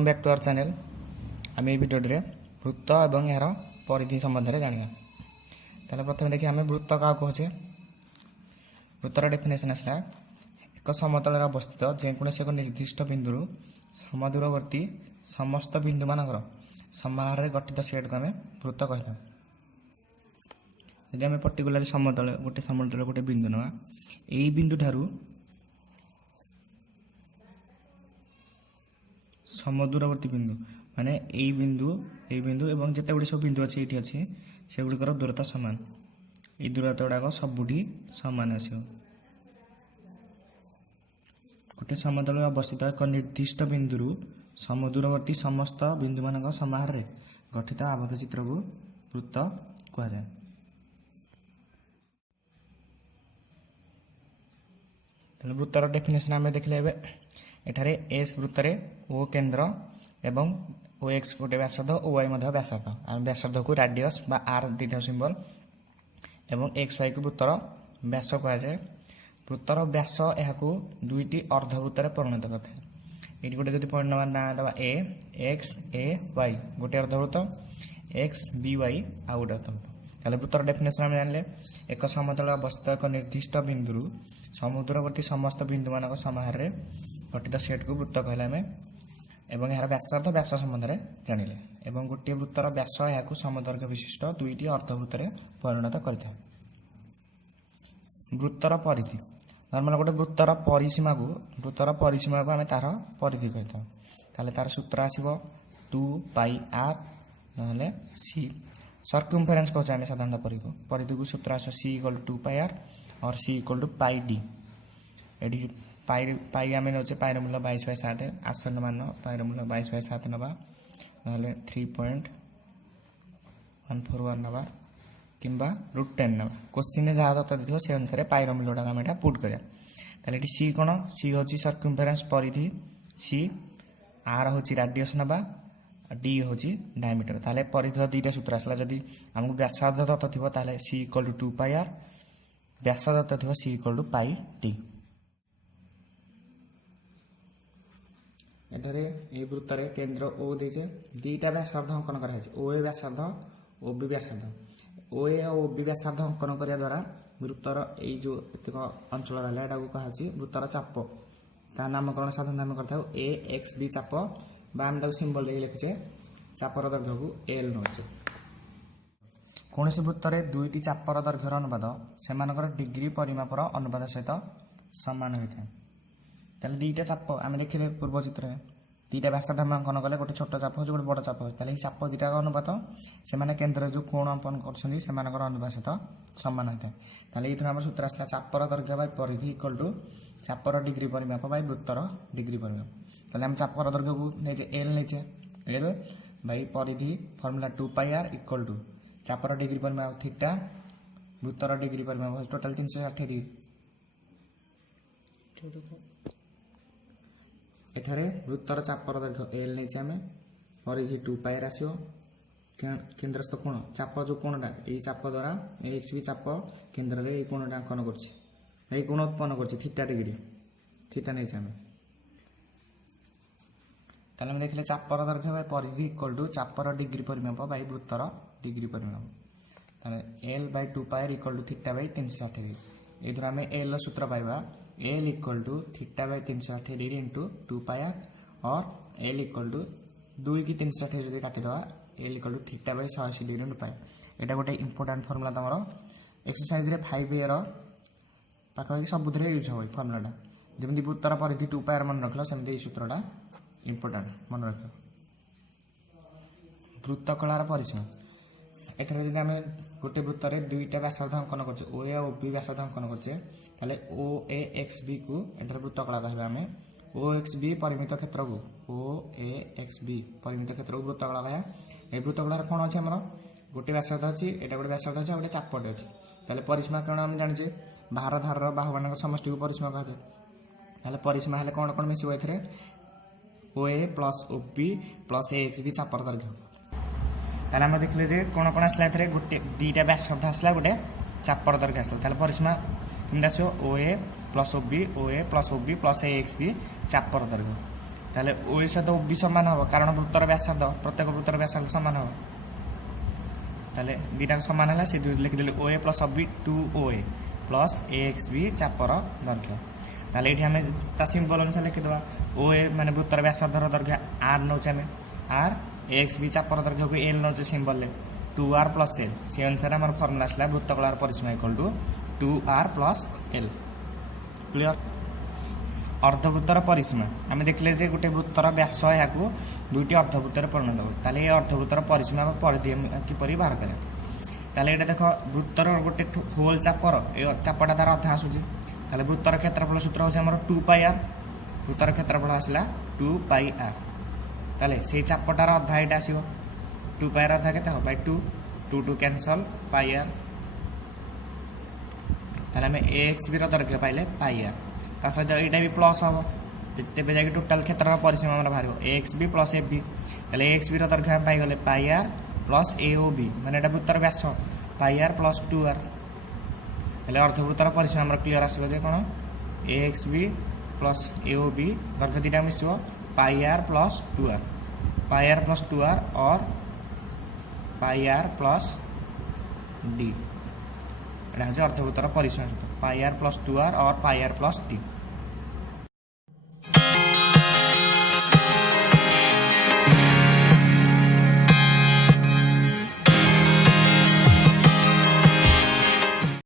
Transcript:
Welcome back to our channel. आम video वृत्त और यार परिधि संबंध में जाना। ताले प्रथम देखिए आम वृत्त क्या कहे। वृत्तर डेफिनेशन आसला एक समतल अवस्थित जेकोसी एक निर्दिष्ट बिंदु समदूरवर्ती समस्त बिंदु मान समाहार गठित सेट को आम वृत्त कहता। यदि आम पर्टिकुलर समतल गोटे बिंदु ना यही बिंदु ठारू समदूरवर्ती बिंदु माने यही बिंदु एवं जिते गुड़ी सब बिंदु अच्छी अच्छी से गुड़िकर दूरता सामान ये दूरता गुड़ाक सबुठी सामान आस गोटे समतल अवस्थित एक निर्दिष्ट बिंदु समदूरवर्ती समस्त बिंदु मान समाहार गठित आबद्ध चित्र को वृत्त कहुए। वृत्तर डेफिनेशन आम देखले एठारे एस वृत्तर ओ केन्द्र एवं ओ एक्स गोटे व्यासार्ध ओ वाई व्यासार्ध व्यासार्ध को राडियस बा आर दीटा सिंबल एवं एक्स वाई को वृत्तर व्यास कहुए। वृत्तर व्यास यह दुईटी अर्धवृत्तर परिणत करते। ये गोटे परिणाम ना दबा ए एक्स ए वाई गोटे अर्धवृत्त एक्स बी वाई आ गोटे अर्धवृत्त। ताले वृत्तर डेफिनेशन आम जानले एक समतल अवस्थित एक निर्दिष्ट बिंदु समुद्रवर्ती समस्त बिंदु मान समाहार गठित सेट को वृत्त कहले आम एवं यार व्यासार्ध व्यास संबंध में जानिले एवं गोटे वृत्तर व्यास यह समदैर्घ्य विशिष्ट दुईटी अर्धवृत्तर परिणत करता। वृत्तर परिधि नर्माल गोटे वृत्तर परिसीमा को आम तार परिधि कहता। ताले तार सूत्र आसीबो 2 पाई आर नहले सी सर्कमफेरेंस कहते आम साधारणतः परिधि को सूत्र आस C equal to 2 pi R और C equal to pi D. एडी पाई आम नौचे पाइर मूल्य 22/7 आसन मान पाइर मूल्य 22/7 नवा ना 3.141 नवा किंबा √10 नवा क्वेश्चन जहाँ दत्त दी से अनुसार पाइर मूल्यटा आम यहाँ पुट करा। ताले सी कौन सी हूँ सर्कमफेरेंस परिधि सी आर हूँ राडियस नवा डी हूँ डायमीटर। ताले परिधि दुईटा सूत्र आसला जदि आमको व्यासार्ध दत्त थी ताले C equal to 2 pi R व्यास दत्त थी C equal to pi D. एठारे ए वृत्तर केन्द्र ओ देजे दुईटा व्यासार्ध अंकन कराई ओ ए व्यासार्ध ओ बी व्यासार्ध ओ ए और ओ बी व्यासार्ध अंकन करने द्वारा वृत्तर ये जो एतक अंचल रहा है कहुच्छी वृत्तर चाप ता नामकरण साधारण आम कर ए एक्स बी चाप आम सिंबल लिखुचे चापर दैर्घ्य को एल नौचे। कौन सी वृत्तर दुईटी चापर दैर्घ्यर अनुपात से डिग्री परिमापर अनुपात सहित सामान होता है। ताले दुईटा चाप आम देखिए पूर्व चित्र दुईटा व्यासार्ध अंकन कले गोटे छोट चाप हो गोटे बड़ चाप हो चाप दुईटा अनुपात से केन्द्र जो कोण अंकन कर अनुपात सहित सामान होता है। ये आम सूत्र आसला चापर दैर्घ्य बाय परिधि इक्वल टू चापर डिग्री परिमाप बाय वृत्तर डिग्री परिमाप। ताले आम चापर दैर्घ्य को नहीं एल नहीं एल बाय परिधि formula 2 pi are equal to चापर डिग्री परिमाप थीटा वृत्तर डिग्री परिमाप टोटाल 360 डिग्री। एठारे वृत्तर चापर दैर्घ्य एल नहीं आम परिधि 2 पाई आर आसो केन्द्रस्थ कोण चाप जो कोणटा ये चाप द्वारा एक्स भी चाप केन्द्र में कोणटा अंकन कर कोण उत्पन्न कर थीटा डिग्री थीटा नहीं आम। ताले हम देखले चापर दैर्घ्य बाय परिधि इक्वल टू चापर डिग्री परिमाप बाय वृत्तर डिग्री परिमाप। ताले L by 2 pi are equal to theta by 360 degree. ये एल एल सूत्र पाइबा L equal to theta by 360 degree into 2 pi R और एल इक्वल टू 2 की 360 जो काटिदेवा L equal to theta by 180 degree into pi. यहाँ गोटे important formula तुम एक्सरसाइज 5 एर पाखा सबुद यूज हो फर्मूलाटा जमी वृत्तर परिधि 2 पाई आर मन रख सेमती सूत्रटा इंपोर्टाट मन रख। वृत्तकलार परिसीमा एठारे जब आम गोटे वृत्तर दुईटा व्यासार्ध अंकन कर ओ ए और बी व्यासार्ध अंकन कर ओ ए एक्स बी को एठारे वृत्तकला कह आम ओ एक्स बी परिमित क्षेत्र को ओ ए एक्स बी परिमित क्षेत्र को वृत्तकला कह। ये वृत्तकलार कौन अच्छे आमर गोटे व्यासार्ध अच्छी एटा गोटे व्यासार्ध अच्छे गोटे चापटे अच्छे ताले परिसीमा कौन आम जाने बाहर धार बाहु मान समष्टि को परिसीमा कहुए। परिसीमा हेल्ले कौन कौन miss A O A plus O B plus A x B chopper दैर्घ्य। ताले आम देखले कौन कौन आसला गोटे दुईटा व्यासार्ध आसला गोटे चापर दैर्घ्य आसला परिसीमा कमी आस ओ A plus O B plus A x B chopper दैर्घ्य ताले ओ सहित ओ बी समान हम कारण वृत्तर व्यासार्ध प्रत्येक वृत्तर व्यासार्ध समान हम ताले दुटा समान है से लिखिदेले O A plus B 2 OA plus AXB चापर दैर्घ्य ताले ये आम ता सिंबल अनुसार लिखिदेवा ओ ए माने वृत्तर व्यासार्धर दैर्घ्य R नौचे आम R AXB चापर दैर्घ्य को L नौचे सिंबल 2R प्लस L से अनुसार आम फर्मुला आसला वृत्तकलार परिसीमा equal to 2R plus L clear. अर्धवृत्तर परिसीमा आम देखले जे गोटे वृत्तर व्यास या दुईटी अर्धवृत्तर परिणत हो ताले अर्धवृत्तर परिसीमा परिधि किपरि बाहर करे ताले ये देख वृत्तर गोटे होल चापर ए चापटा तार अधा आसूची ताले वृत्तर क्षेत्रफल सूत्र होचे हमर 2πr वृत्तर क्षेत्रफल आसला 2πr ताले से चापटार अधा एटा आसीबो 2πr अधा केते हो बाय 2 2 2 कैंसल πr ताले हम AXB रो दैर्घ्य पाइले πr ता सहित यहाँ भी प्लस हम तेज जाकि टोटाल क्षेत्र परिसीमा हमारा बाहर AXB प्लस AB ताले AXB दैर्घ्य हम पाइगले πr प्लस AOB माने एटा वृत्तर व्यास πr प्लस 2r हेले अर्धवृत्तर परिसीमा हमर क्लियर आसीबो जे कोन AXB plus AOB दैर्घ्य दिटा मिसिबो πr plus 2r और πr प्लस d एटा जे अर्धवृत्तर परिसीमा πr प्लस 2r और πr प्लस d।